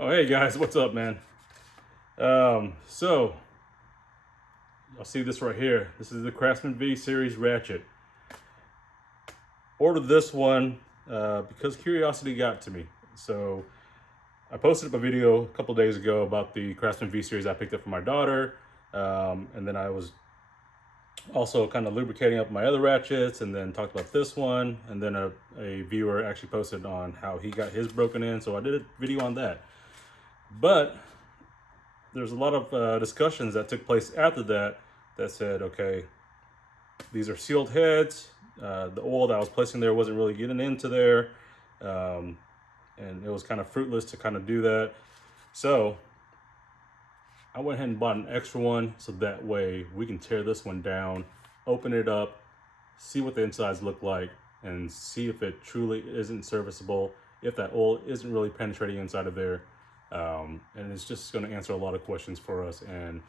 Oh, hey guys, what's up, man? So I'll see this right here. This is the Craftsman V Series Ratchet. Ordered this one because curiosity got to me. So I posted up a video a couple days ago about the Craftsman V Series I picked up for my daughter, and then I was also kind of lubricating up my other ratchets, and then talked about this one, and then a viewer actually posted on how he got his broken in, so I did a video on that. But there's a lot of discussions that took place after that said, okay, these are sealed heads. The oil that I was placing there wasn't really getting into there, and it was kind of fruitless to kind of do that. So I went ahead and bought an extra one, so that way we can tear this one down, open it up, see what the insides look like, and see if it truly isn't serviceable, if that oil isn't really penetrating inside of there. And it's just going to answer a lot of questions for us, and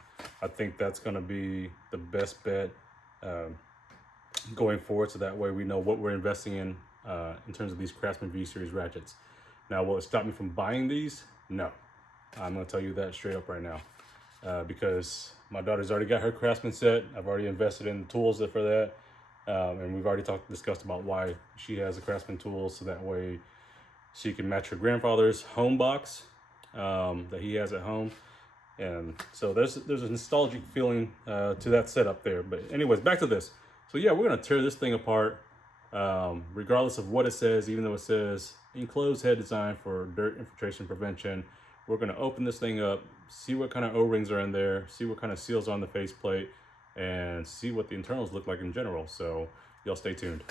I think that's going to be the best bet going forward, so that way we know what we're investing in terms of these Craftsman V Series ratchets. Now, will it stop me from buying these? No. I'm going to tell you that straight up right now, because my daughter's already got her Craftsman set. I've already invested in the tools for that, and we've already discussed about why she has the Craftsman tools, so that way she can match her grandfather's home box that he has at home. And so there's a nostalgic feeling to that setup there. But anyways, back to this. So yeah, we're gonna tear this thing apart, regardless of what it says. Even though it says enclosed head design for dirt infiltration prevention, we're gonna open this thing up, see what kind of O-rings are in there, see what kind of seals are on the faceplate, and see what the internals look like in general. So y'all stay tuned.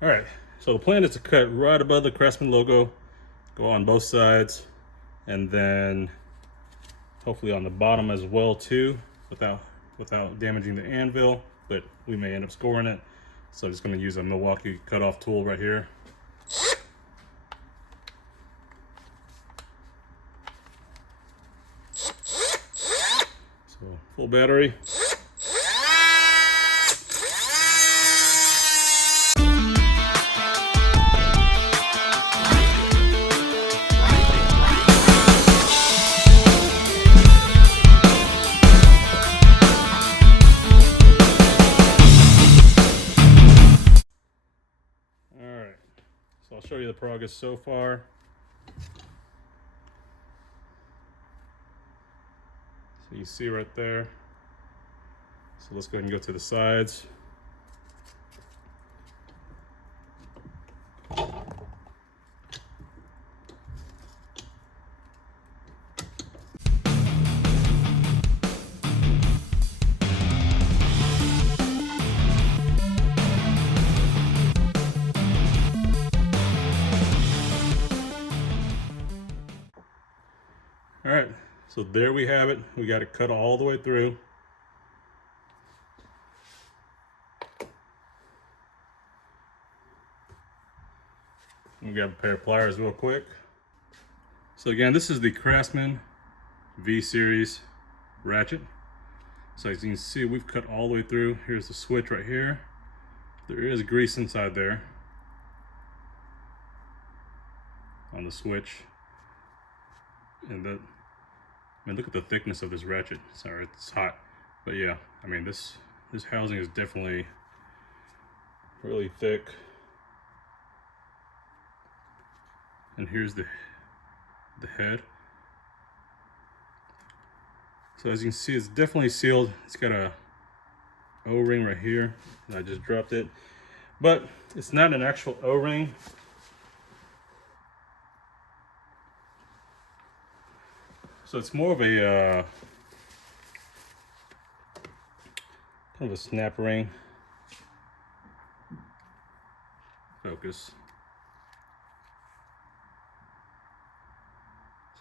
All right, so the plan is to cut right above the Craftsman logo, go on both sides, and then hopefully on the bottom as well too, without damaging the anvil, but we may end up scoring it. So I'm just gonna use a Milwaukee cutoff tool right here. So full battery. So I'll show you the progress so far. So you see right there. So let's go ahead and go to the sides. All right, so there we have it. We got it cut all the way through. We'll grab a pair of pliers real quick. So again, this is the Craftsman V Series ratchet. So as you can see, we've cut all the way through. Here's the switch right here. There is grease inside there on the switch. And that, I mean, look at the thickness of this ratchet. Sorry, it's hot. But yeah, I mean, this housing is definitely really thick. And here's the head. So as you can see, it's definitely sealed. It's got a O-ring right here, and I just dropped it. But it's not an actual O-ring. So it's more of a kind of a snap ring. Focus.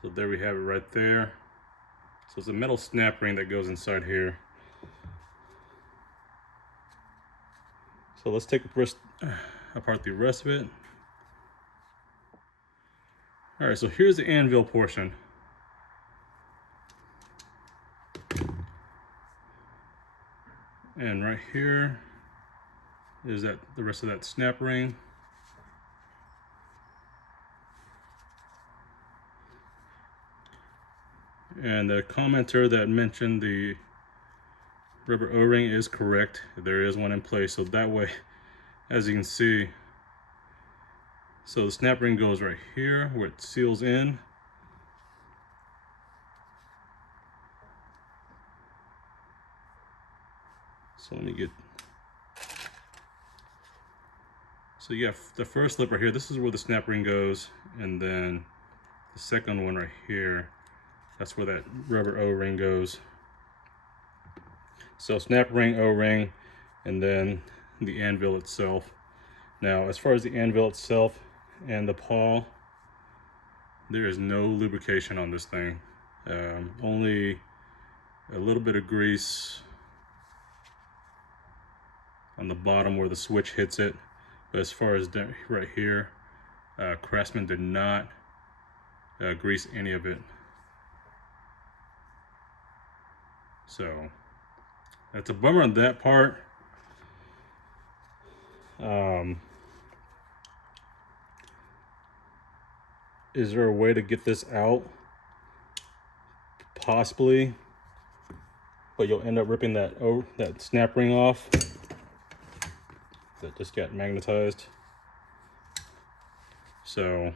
So there we have it right there. So it's a metal snap ring that goes inside here. So let's take apart the rest of it. All right, so here's the anvil portion. And right here is the rest of that snap ring. And the commenter that mentioned the rubber O-ring is correct. There is one in place, so that way, as you can see, so the snap ring goes right here where it seals in. So let me get, so yeah, the first lip right here, this is where the snap ring goes, and then the second one right here, that's where that rubber O-ring goes. So snap ring, O-ring, and then the anvil itself. Now, as far as the anvil itself and the pawl, there is no lubrication on this thing. Only a little bit of grease on the bottom where the switch hits it. But as far as right here, Craftsman did not grease any of it. So that's a bummer on that part. Is there a way to get this out? Possibly, but you'll end up ripping that snap ring off that just got magnetized. So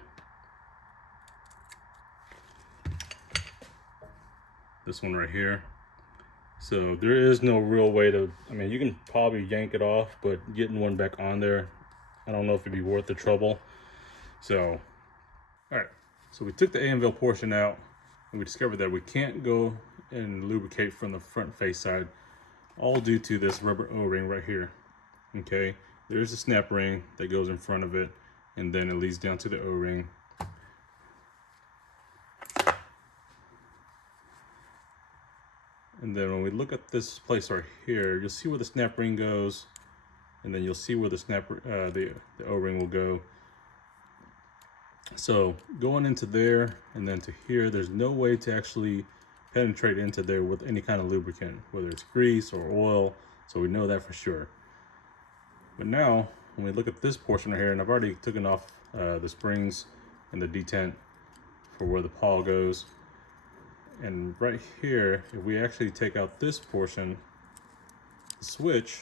this one right here. So there is no real way to, I mean, you can probably yank it off, but getting one back on there, I don't know if it'd be worth the trouble. So, all right, so we took the anvil portion out and we discovered that we can't go and lubricate from the front face side, all due to this rubber O-ring right here. Okay, there's a snap ring that goes in front of it, and then it leads down to the O-ring. And then when we look at this place right here, you'll see where the snap ring goes, and then you'll see where the the O-ring will go. So going into there and then to here, there's no way to actually penetrate into there with any kind of lubricant, whether it's grease or oil. So we know that for sure. But now when we look at this portion right here, and I've already taken off the springs and the detent for where the pawl goes. And right here, if we actually take out this portion, the switch,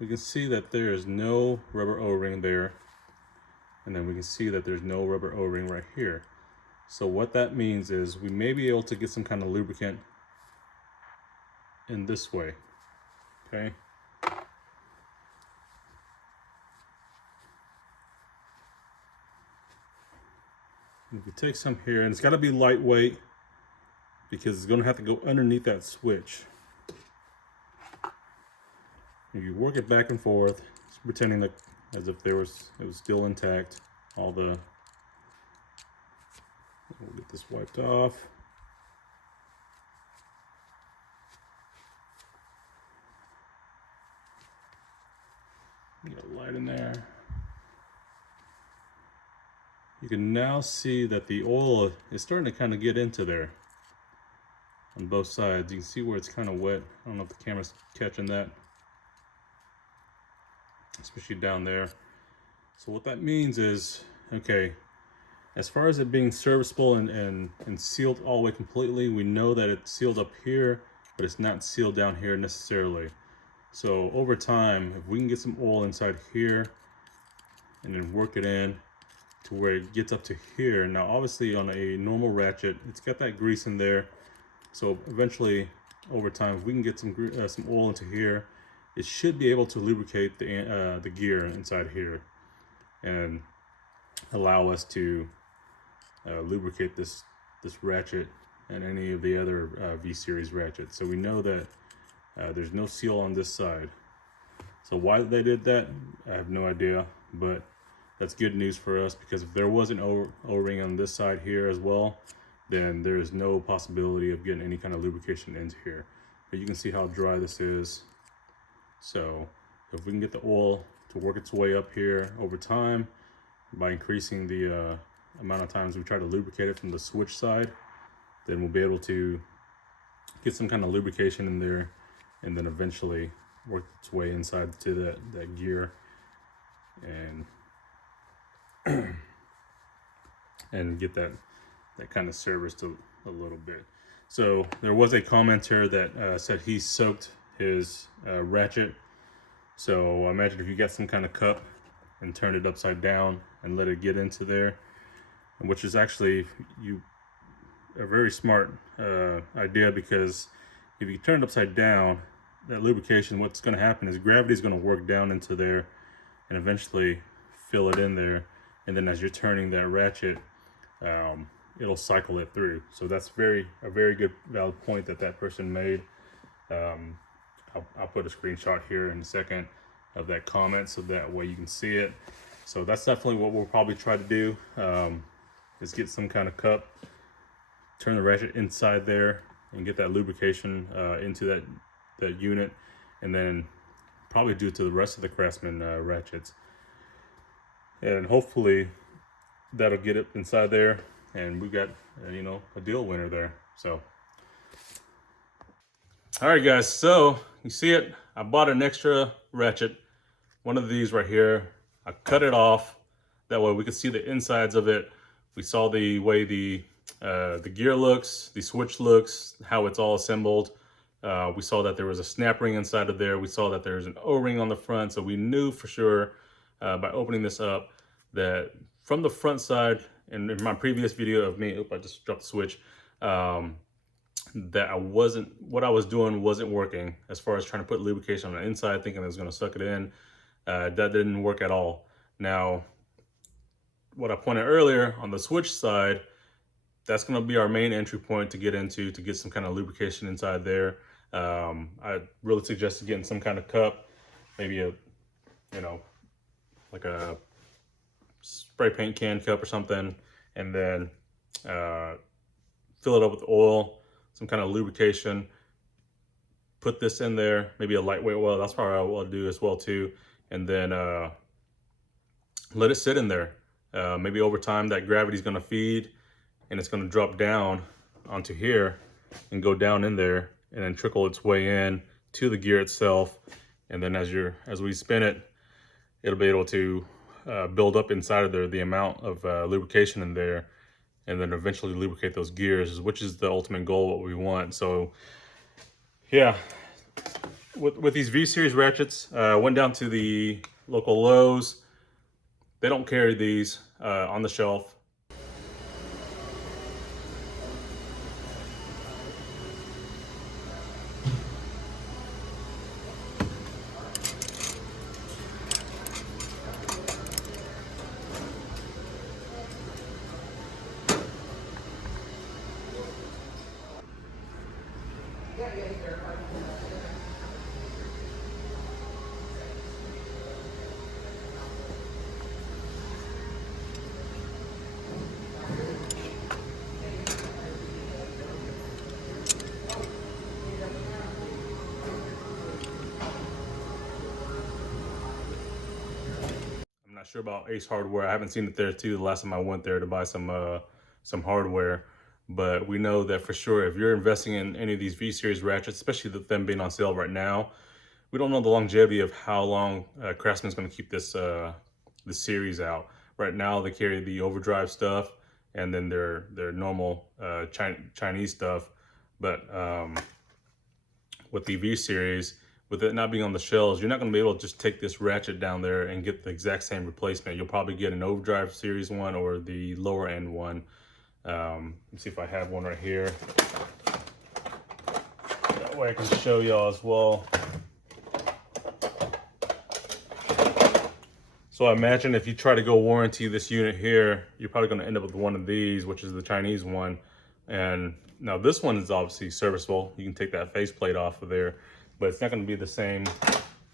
we can see that there is no rubber O-ring there. And then we can see that there's no rubber O-ring right here. So what that means is we may be able to get some kind of lubricant in this way, okay? If you take some here, and it's got to be lightweight because it's going to have to go underneath that switch. If you work it back and forth, it's pretending that as if it was still intact. We'll get this wiped off. Got a light in there. You can now see that the oil is starting to kind of get into there on both sides. You can see where it's kind of wet. I don't know if the camera's catching that, especially down there. So what that means is, okay, as far as it being serviceable and sealed all the way completely, we know that it's sealed up here, but it's not sealed down here necessarily. So over time, if we can get some oil inside here and then work it in to where it gets up to here. Now obviously on a normal ratchet, it's got that grease in there. So eventually over time, if we can get some oil into here, it should be able to lubricate the gear inside here and allow us to lubricate this ratchet and any of the other V-Series ratchets. So we know that there's no seal on this side. So why they did that, I have no idea, but that's good news for us, because if there was an O-ring on this side here as well, then there is no possibility of getting any kind of lubrication into here. But you can see how dry this is. So if we can get the oil to work its way up here over time by increasing the amount of times we try to lubricate it from the switch side, then we'll be able to get some kind of lubrication in there, and then eventually work its way inside to that gear and get that kind of serviced a little bit. So there was a commenter that said he soaked his ratchet. So I imagine if you got some kind of cup and turned it upside down and let it get into there, which is actually a very smart idea, because if you turn it upside down, that lubrication, what's going to happen is gravity is going to work down into there and eventually fill it in there. And then as you're turning that ratchet, it'll cycle it through. So that's a very good valid point that person made. I'll put a screenshot here in a second of that comment, so that way you can see it. So that's definitely what we'll probably try to do, is get some kind of cup, turn the ratchet inside there, and get that lubrication into that unit, and then probably do it to the rest of the Craftsman ratchets. And hopefully that'll get it inside there, and we got a deal winner there. So all right guys, so you see it, I bought an extra ratchet, one of these right here. I cut it off, that way we could see the insides of it. We saw the way the gear looks, the switch looks, how it's all assembled. We saw that there was a snap ring inside of there. We saw that there's an O-ring on the front. So we knew for sure by opening this up that from the front side, and in my previous video of me, I just dropped the switch, that what I was doing wasn't working as far as trying to put lubrication on the inside, thinking it was going to suck it in. That didn't work at all. Now, what I pointed earlier on the switch side, that's going to be our main entry point to get some kind of lubrication inside there. I really suggested getting some kind of cup, maybe like a spray paint can cup or something, and then fill it up with oil, some kind of lubrication, put this in there, maybe a lightweight oil, that's probably what I will do as well too, and then let it sit in there. Maybe over time that gravity is going to feed, and it's going to drop down onto here and go down in there, and then trickle its way in to the gear itself. And then as we spin it, it'll be able to build up inside of there the amount of lubrication in there, and then eventually lubricate those gears, which is the ultimate goal, what we want. So yeah, with these V-Series ratchets, went down to the local Lowe's. They don't carry these on the shelf. Not sure about Ace Hardware. I haven't seen it there too. The last time I went there to buy some hardware, but we know that for sure if you're investing in any of these V-Series ratchets, especially them being on sale right now, we don't know the longevity of how long Craftsman's going to keep this series out. Right now they carry the overdrive stuff and then their normal Chinese stuff, but with the V-Series, with it not being on the shelves, you're not going to be able to just take this ratchet down there and get the exact same replacement. You'll probably get an overdrive series one or the lower end one. Let's see if I have one right here. That way I can show y'all as well. So I imagine if you try to go warranty this unit here, you're probably going to end up with one of these, which is the Chinese one. And now this one is obviously serviceable. You can take that faceplate off of there, but it's not going to be the same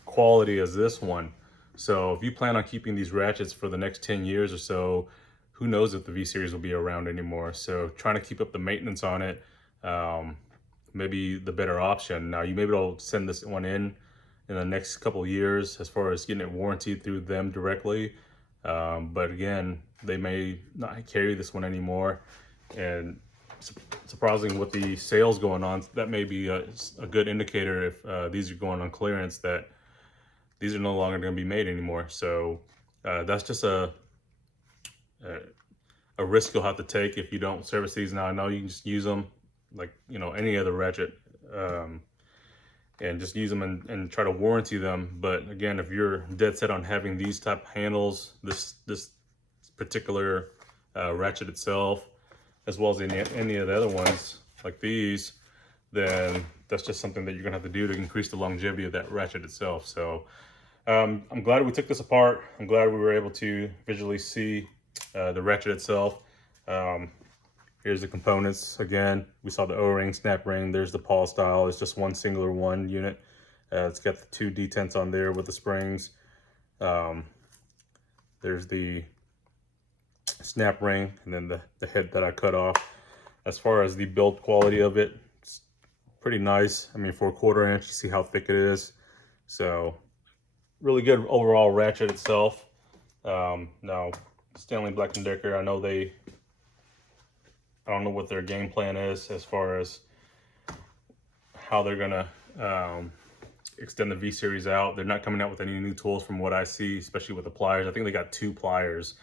quality as this one. So if you plan on keeping these ratchets for the next 10 years or so, who knows if the V-Series will be around anymore. So trying to keep up the maintenance on it, maybe the better option. Now you may be able to send this one in the next couple of years as far as getting it warranted through them directly. But again, they may not carry this one anymore. And surprising with the sales going on, that may be a good indicator if these are going on clearance, that these are no longer going to be made anymore. So that's just a risk you'll have to take if you don't service these. Now I know you can just use them like, you know, any other ratchet, and just use them and try to warranty them. But again, if you're dead set on having these type of handles, this particular ratchet itself, as well as any of the other ones like these, then that's just something that you're gonna have to do to increase the longevity of that ratchet itself. So I'm glad we took this apart. I'm glad we were able to visually see the ratchet itself. Here's the components. Again, we saw the O-ring, snap ring. There's the pawl style. It's just one singular one unit. It's got the two detents on there with the springs. There's the snap ring, and then the head that I cut off. As far as the build quality of it, it's pretty nice. I mean, for a 1/4 inch, you see how thick it is. So really good overall ratchet itself. Now, Stanley Black & Decker, I don't know what their game plan is as far as how they're gonna extend the V-Series out. They're not coming out with any new tools from what I see, especially with the pliers. I think they got 2 pliers.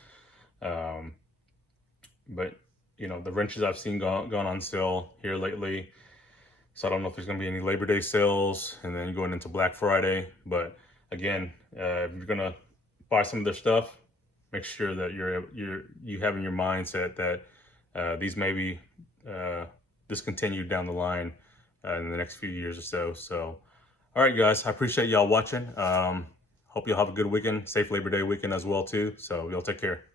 But you know, the wrenches I've seen gone on sale here lately. So I don't know if there's gonna be any Labor Day sales and then going into Black Friday. But again, if you're gonna buy some of their stuff, make sure that you have in your mindset that these may be discontinued down the line in the next few years or so. So, all right, guys, I appreciate y'all watching. Hope y'all have a good weekend, safe Labor Day weekend as well too. So y'all take care.